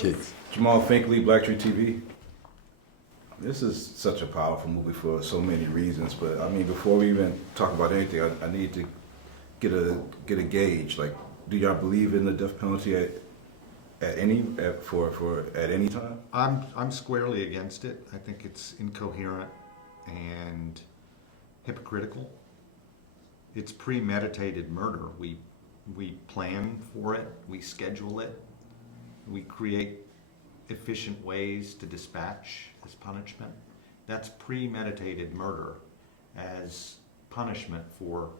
kicks. Jamal Finkley, BLACKTREE TV. This is such a powerful movie for so many reasons, but I mean, before we even talk about anything, I need to get a gauge. Like, do y'all believe in the death penalty at any time? I'm squarely against it. I think it's incoherent and hypocritical. It's premeditated murder. We plan for it, we schedule it, we create efficient ways to dispatch as punishment. That's premeditated murder as punishment for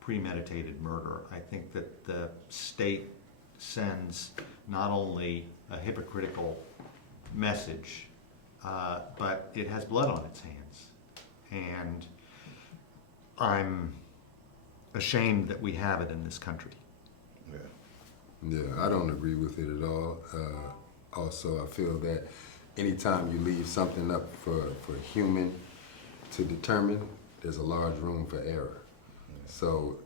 premeditated murder. I think that the state sends not only a hypocritical message, but it has blood on its hands. And I'm ashamed that we have it in this country. Yeah, I don't agree with it at all. Also, I feel that anytime you leave something up for human to determine, there's a large room for error. So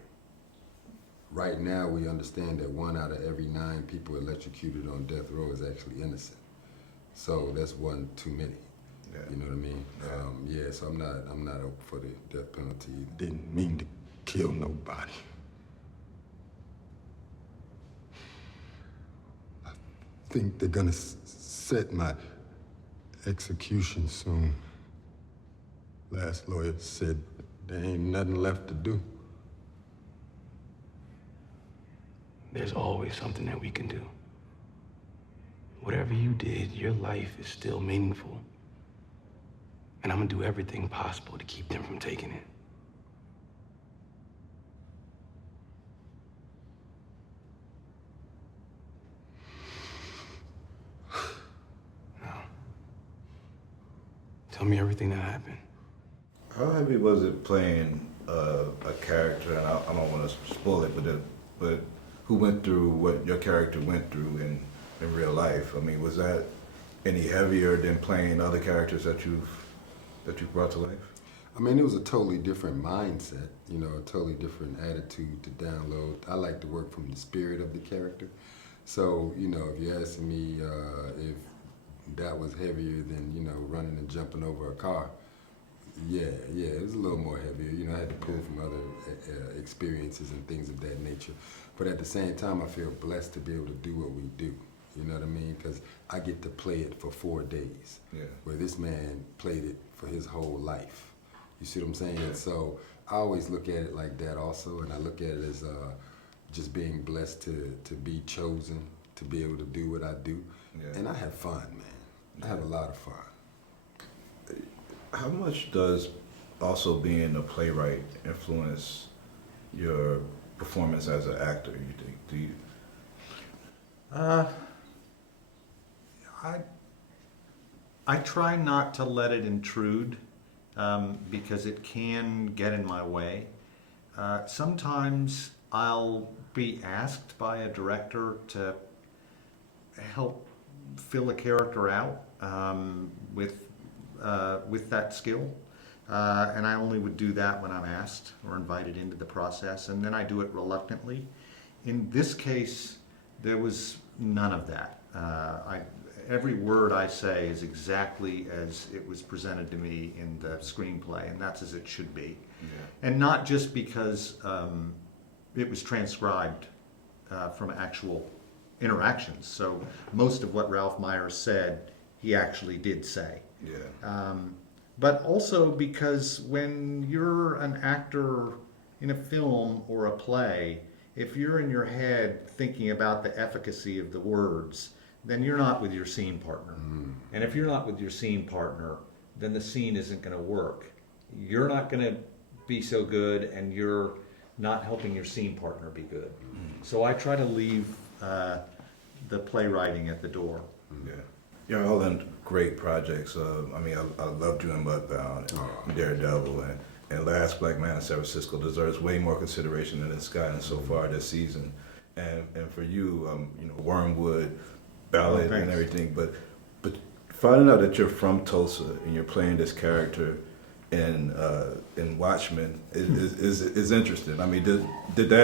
right now we understand that 1 out of every 9 people electrocuted on death row is actually innocent. So that's 1 too many. Yeah. You know what I mean? Yeah, so I'm not up for the death penalty either. Didn't mean to kill nobody. I think they're gonna set my execution soon. Last lawyer said there ain't nothing left to do. There's always something that we can do. Whatever you did, your life is still meaningful. And I'm gonna do everything possible to keep them from taking it. Now, tell me everything that happened. How heavy was it playing a character, and I don't want to spoil it, but who went through what your character went through in real life? I mean, was that any heavier than playing other characters that you've brought to life? I mean, it was a totally different mindset, you know, a totally different attitude to download. I like to work from the spirit of the character. So, you know, if you're asking me if that was heavier than, you know, running and jumping over a car, yeah, it was a little more heavier. You know, I had to pull from other experiences and things of that nature. But at the same time, I feel blessed to be able to do what we do. You know what I mean? Because I get to play it for 4 days, where this man played it for his whole life. You see what I'm saying? Yeah. So I always look at it like that also, and I look at it as just being blessed to be chosen, to be able to do what I do. Yeah. And I have fun, man. I have a lot of fun. How much does also being a playwright influence your performance as an actor, you think? Do you? I try not to let it intrude because it can get in my way. Sometimes I'll be asked by a director to help fill a character out with that skill. And I only would do that when I'm asked or invited into the process, and then I do it reluctantly. In this case, there was none of that. Every word I say is exactly as it was presented to me in the screenplay, and that's as it should be. Yeah. And not just because it was transcribed from actual interactions. So most of what Ralph Myers said, he actually did say. Yeah. But also because when you're an actor in a film or a play, if you're in your head thinking about the efficacy of the words, then you're not with your scene partner. And if you're not with your scene partner, then the scene isn't going to work. You're not going to be so good, and you're not helping your scene partner be good. So I try to leave the playwriting at the door. Yeah. You're all in great projects. I mean, I loved you in Mudbound and Daredevil, and Last Black Man in San Francisco deserves way more consideration than it's gotten so far this season. And for you, you know, Wormwood, Ballad, and everything. But finding out that you're from Tulsa and you're playing this character in WATCHMEN is interesting. I mean, did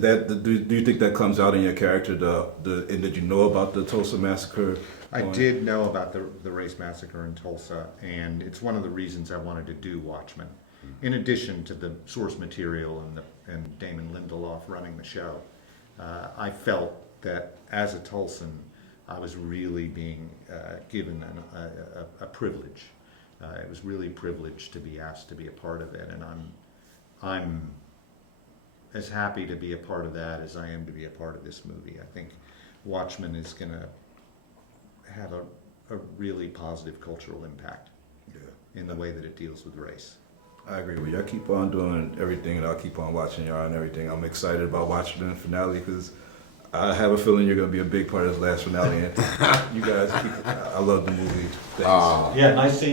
Do you think that comes out in your character? And did you know about the Tulsa massacre? I did know about the race massacre in Tulsa, and it's one of the reasons I wanted to do Watchmen. In addition to the source material and Damon Lindelof running the show, I felt that as a Tulsan, I was really being given a privilege. It was really privileged to be asked to be a part of it, and I'm as happy to be a part of that as I am to be a part of this movie. I think Watchmen is going to have a really positive cultural impact in the way that it deals with race. I agree with you. I keep on doing everything, and I'll keep on watching y'all and everything. I'm excited about watching the finale because I have a feeling you're going to be a big part of this last finale. And you guys I love the movie. Thanks. Yeah, nice seeing